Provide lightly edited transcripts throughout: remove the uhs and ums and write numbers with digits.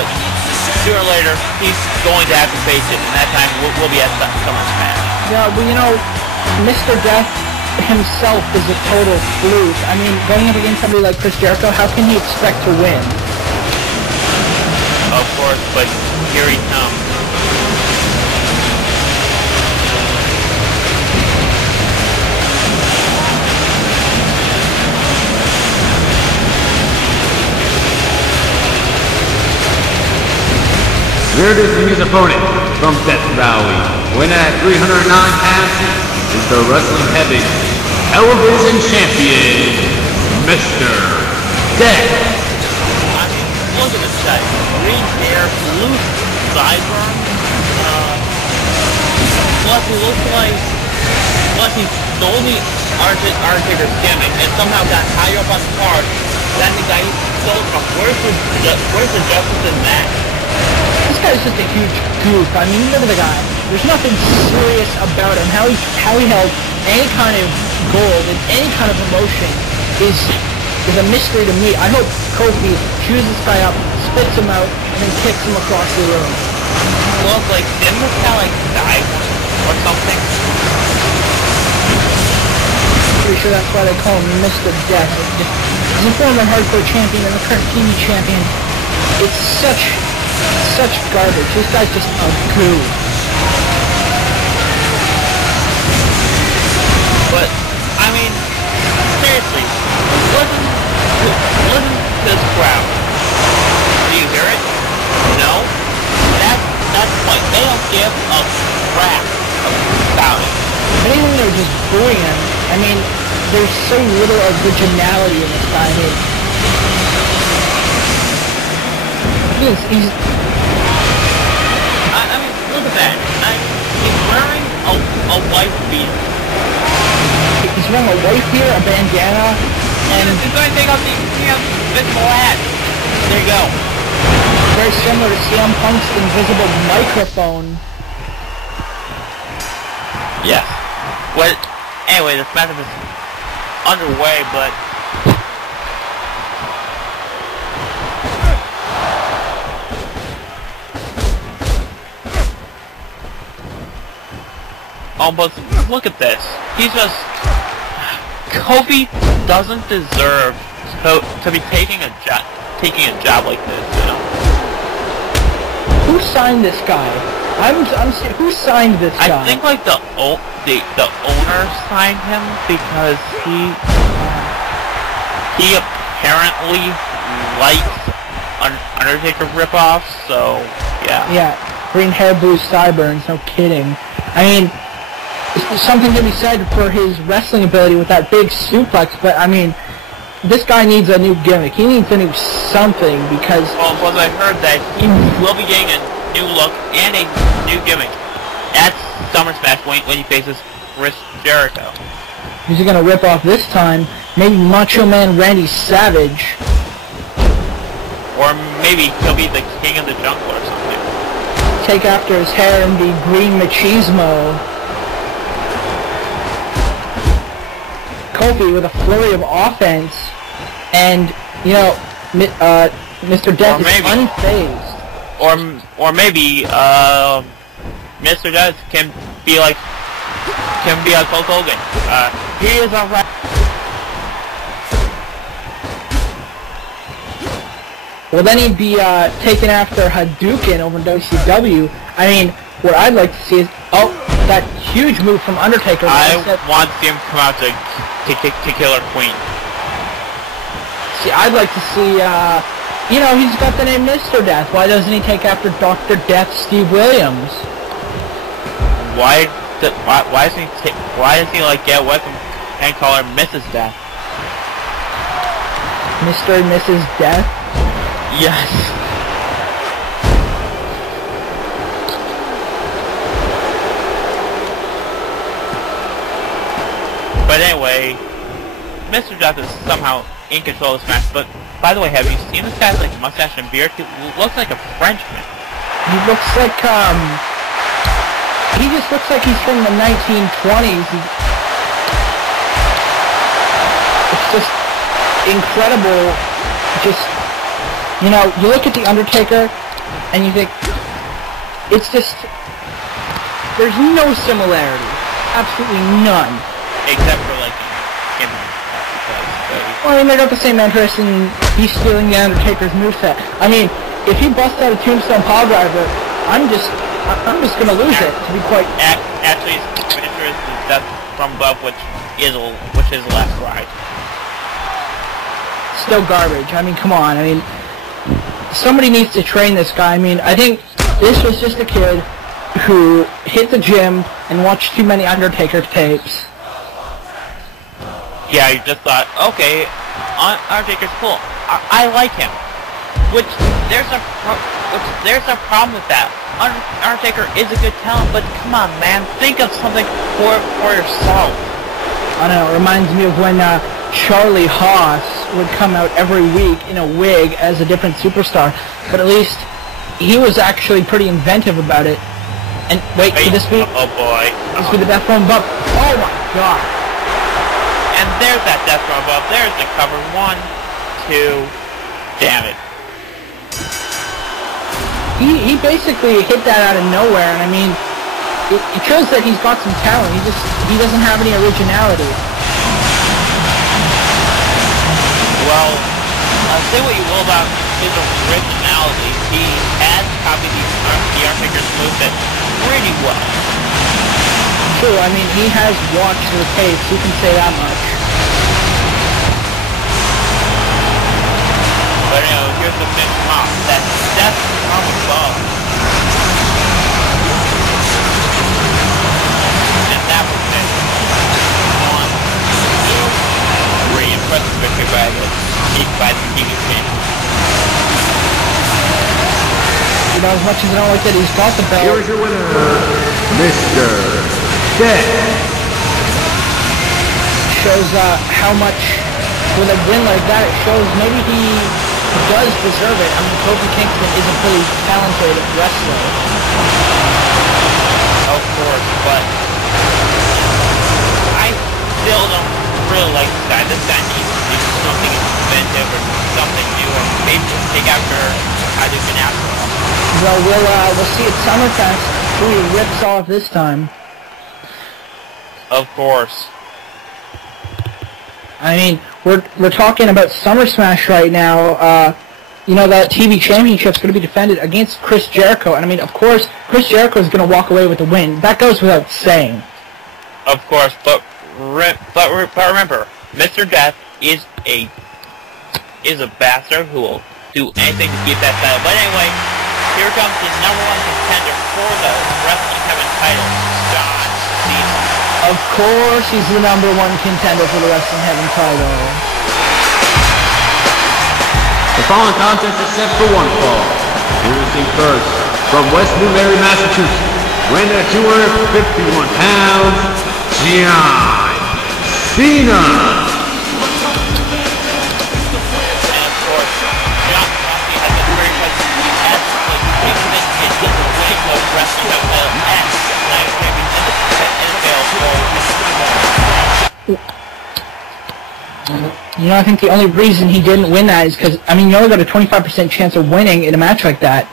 but sooner or later, he's going to have to face it, and that time will be at SummerSmash. Yeah, well, you know, Mr. Death himself is a total fluke. I mean, going up against somebody like Chris Jericho, how can he expect to win? Of course, but here he comes. Here it is, his opponent from Death Valley. Winner at 309 pounds is the Wrestling Heavy Television Champion, Mr. Death. I mean, look at this guy. Green hair, blue sideburns. Plus he looks like he stole the Undertaker's gimmick and somehow got higher up on the card than the guy he stole it from. Where's the justice in that? This guy's just a huge goof. I mean, look at the guy. There's nothing serious about him. How he held any kind of gold and any kind of emotion is a mystery to me. I hope Kofi chews this guy up, spits him out, and then kicks him across the room. Well, like, didn't this guy, die or something? Pretty sure that's why they call him Mr. Death. He's a former hardcore champion and a current TV champion. It's such garbage. This guy's just a goo. But, I mean, seriously, listen to this crowd. Do you hear it? No? That's like, they don't give a crap about it. But even they're just booing him, I mean, there's so little originality in this guy. He's I mean, look at that. He's wearing a white beater. He's wearing a white beater, a bandana, and he's going to take off the invisible hat. There you go. Very similar to CM Punk's invisible microphone. Yes. Well, anyway, this match is underway, but but look at this. He's just... Kofi doesn't deserve to be taking a job like this, you know? Who signed this guy? I'm saying, who signed this guy? I think like the owner signed him because he apparently likes Undertaker ripoffs, so yeah. Yeah, green hair, blue sideburns, no kidding. I mean, there's something to be said for his wrestling ability with that big suplex, but I mean, this guy needs a new gimmick. He needs a new something because... Well, I heard that he will be getting a new look and a new gimmick at SummerSmash when he faces Chris Jericho. Who's he gonna rip off this time? Maybe Macho Man Randy Savage. Or maybe he'll be the king of the jungle or something. Take after his hair and be Green Machismo. Kofi with a flurry of offense, and you know, Mr. Death is unfazed. Or maybe Mr. Death can be like Hulk Hogan. He is alright. Well, then he'd be taken after Hadouken over in WCW. I mean, what I'd like to see is that huge move from Undertaker. I want to see him come out to Killer Queen. See, I'd like to see, you know, he's got the name Mr. Death. Why doesn't he take after Dr. Death, Steve Williams? Why doesn't he like get with him and call her Mrs. Death? Mr. and Mrs. Death? Yes. But anyway, Mr. Death is somehow in control of this match, but by the way, have you seen this guy's like mustache and beard? He looks like a Frenchman. He looks like, he just looks like he's from the 1920s. It's just incredible. Just, you know, you look at The Undertaker, and you think, it's just, there's no similarity. Absolutely none. Except for, like, him. Well, I mean, they got the same interest in he's stealing the Undertaker's moveset. I mean, if he busts out a Tombstone Piledriver, I'm just gonna lose it, to be quite... Actually, his finisher is the Death from Above, which is the last ride. Still garbage. I mean, come on. I mean, somebody needs to train this guy. I mean, I think this was just a kid who hit the gym and watched too many Undertaker tapes. Yeah, you just thought, okay, Undertaker's cool. I like him. Which there's a problem with that. Undertaker is a good talent, but come on, man, think of something for yourself. I don't know. It reminds me of when Charlie Haas would come out every week in a wig as a different superstar, but at least he was actually pretty inventive about it. And wait, could this be? Oh boy! This be the Death from Above? Oh my God! And there's that Death from Above. There's the cover. 1, 2. Damn it! He basically hit that out of nowhere, and I mean, it shows that he's got some talent. He doesn't have any originality. Well, say what you will about his originality, he has copied the Undertaker's movement pretty well. True, I mean, he has watched the tapes, you can say that much. But you know, here's the thing, that's Death from Above. And that was it. 1, 2, 3. Impressive victory by the TV champion. You know, as much as I don't like that he's got the belt. Here's your winner, Mr. Death. Shows how much, with a win like that, it shows maybe he does deserve it. I mean, Kofi Kingston is a pretty talented wrestler. Of course, but I still don't really like this guy. This guy needs to do something inventive or something new, or maybe just take after how they've been after him. Well, we'll see at SummerSmash who he rips off this time. Of course. I mean, we're talking about SummerSmash right now. You know, that TV Championship's going to be defended against Chris Jericho, and I mean, of course, Chris Jericho is going to walk away with the win. That goes without saying. Of course, but remember, Mr. Death is a bastard who will do anything to keep that title. But anyway, here comes the #1 contender for the Wrestling Heaven title, John Cena. Of course, he's the #1 contender for the Wrestling Heaven title. The following contest is set for one fall. Introducing first, from West Newbury, Massachusetts, weighing at 251 pounds, John Cena. And of course, John Cena has a very much into the winning of Wrestling Heaven title and maybe You know, I think the only reason he didn't win that is because, I mean, you only got a 25% chance of winning in a match like that.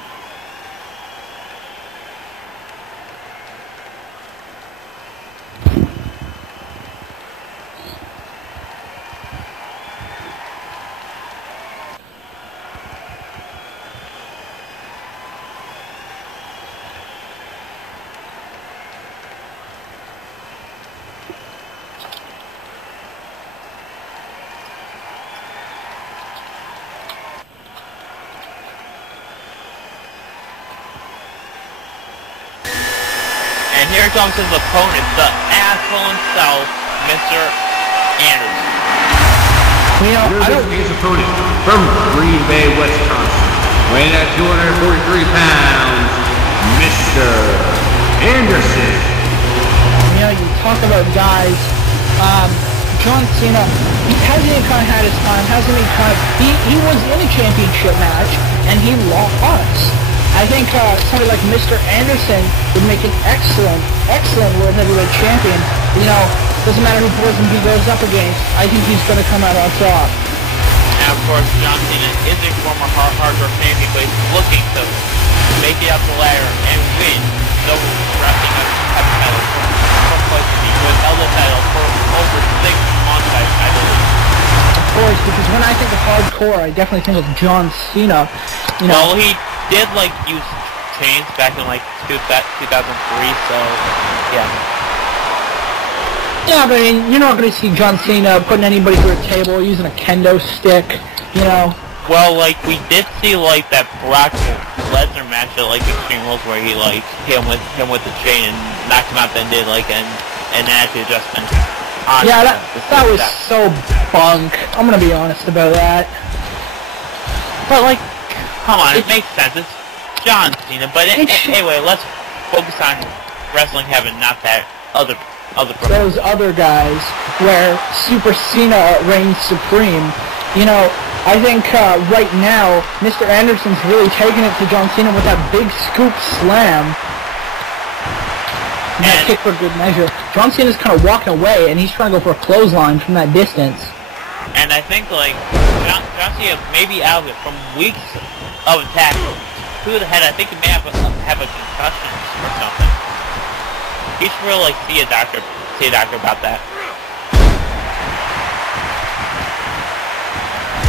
And here comes his opponent, the asshole himself, Mr. Anderson. You know, Introducing his opponent from Green Bay, Wisconsin, weighing at 243 pounds, Mr. Anderson. You know, you talk about guys, John Cena, he hasn't even kind of had his time, he was in a championship match, and he lost. I think somebody like Mr. Anderson would make an excellent World Heavyweight Champion. You know, doesn't matter who PoisonBee goes up against, I think he's going to come out on top. And of course, John Cena is a former hardcore champion, but he's looking to make it up the ladder and win the wrestling title from PoisonBee, who has held the title for over 6 months, I believe. Of course, because when I think of hardcore, I definitely think of John Cena. You know, well, he did like use chains back in like 2003, so yeah. Yeah, but I mean, you're not going to see John Cena putting anybody through a table using a kendo stick, you know. Well, like, we did see, like, that Brock Lesnar match at, like, Extreme Rules where he, like, hit him with the chain and knocked him out, then did, like, an attitude adjustment. Yeah, that was so bunk. I'm going to be honest about that. But, like, come on, it makes sense. It's John Cena. But anyway, let's focus on Wrestling Heaven, not that other those other guys where Super Cena reigns supreme. You know, I think right now Mr. Anderson's really taking it to John Cena with that big scoop slam. And that kick for good measure. John Cena's kind of walking away, and he's trying to go for a clothesline from that distance. And I think, like, John Cena may be out of it from weeks of attack to the head. I think he may have a concussion or something. He should really, like, see a doctor about that.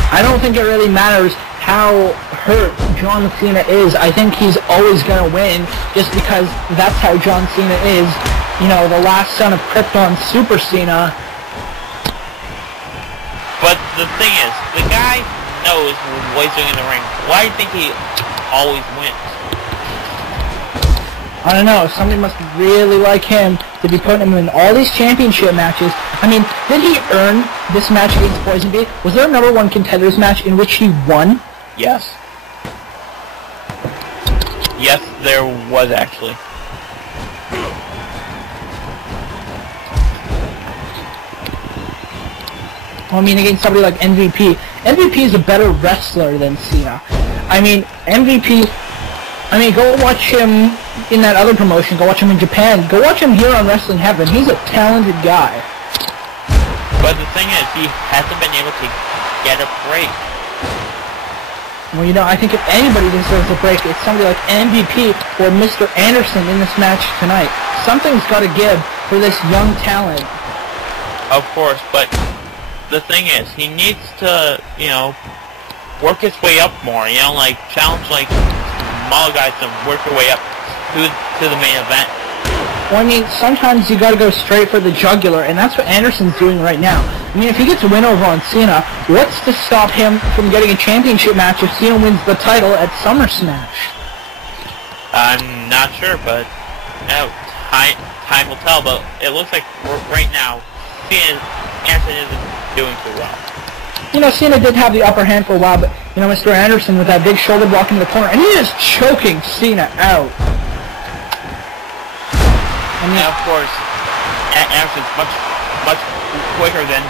I don't think it really matters how hurt John Cena is. I think he's always going to win just because that's how John Cena is. You know, the last son of Krypton, Super Cena. But the thing is, the guy knows what he's doing in the ring. Why do you think he always wins? I don't know, somebody must really like him to be putting him in all these championship matches. I mean, did he earn this match against PoisonBee? Was there a #1 contenders match in which he won? Yes. Yes, there was actually. I mean, against somebody like MVP. MVP is a better wrestler than Cena. I mean, MVP... I mean, go watch him in that other promotion. Go watch him in Japan. Go watch him here on Wrestling Heaven. He's a talented guy. But the thing is, he hasn't been able to get a break. Well, you know, I think if anybody deserves a break, it's somebody like MVP or Mr. Anderson in this match tonight. Something's got to give for this young talent. Of course, but the thing is, he needs to, you know, work his way up more. You know, like, challenge, like, small guys to work their way up to the main event. Well, I mean, sometimes you got to go straight for the jugular, and that's what Anderson's doing right now. I mean, if he gets a win over on Cena, what's to stop him from getting a championship match if Cena wins the title at SummerSmash? I'm not sure, but you know, time will tell. But it looks like right now, Anderson isn't doing too well. You know, Cena did have the upper hand for a while, but, you know, Mr. Anderson with that big shoulder block into the corner, and he is choking Cena out. I mean, of course, Anderson's much quicker than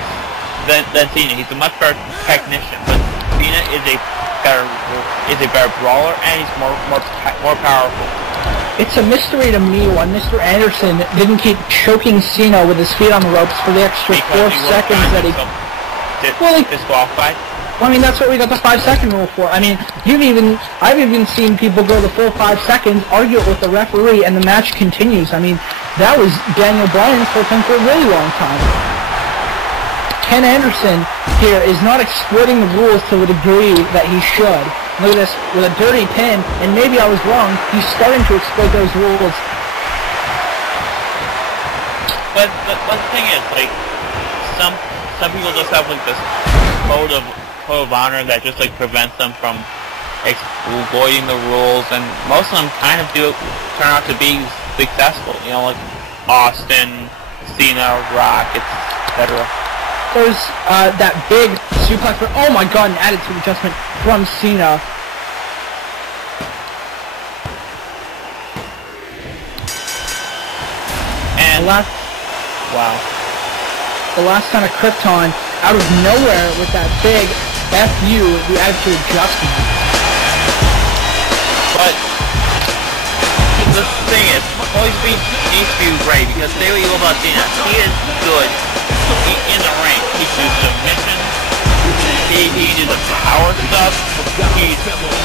Cena. He's a much better technician, but Cena is a better brawler, and he's more powerful. It's a mystery to me why Mr. Anderson didn't keep choking Cena with his feet on the ropes for the extra 4 seconds that he... disqualified? Well, I mean, that's what we got the 5-second rule for. I mean, I've even seen people go the full 5 seconds, argue it with the referee, and the match continues. I mean, that was Daniel Bryan's whole thing for a really long time. Ken Anderson here is not exploiting the rules to the degree that he should. Look at this, with a dirty pin, and maybe I was wrong, he's starting to exploit those rules. But the thing is, like, some people just have, like, this code of honor that just, like, prevents them from exploiting the rules, and most of them kind of do turn out to be successful, you know, like Austin, Cena, Rock, etc. There's that big suplex, oh my god, an attitude adjustment from Cena. And wow. The last son of Krypton, out of nowhere with that big FU, the attitude adjustment. But the thing is, PoisonBee needs to be great, because say what you will about Cena, he is good in the ring. He can do submission, he he did the power stuff. He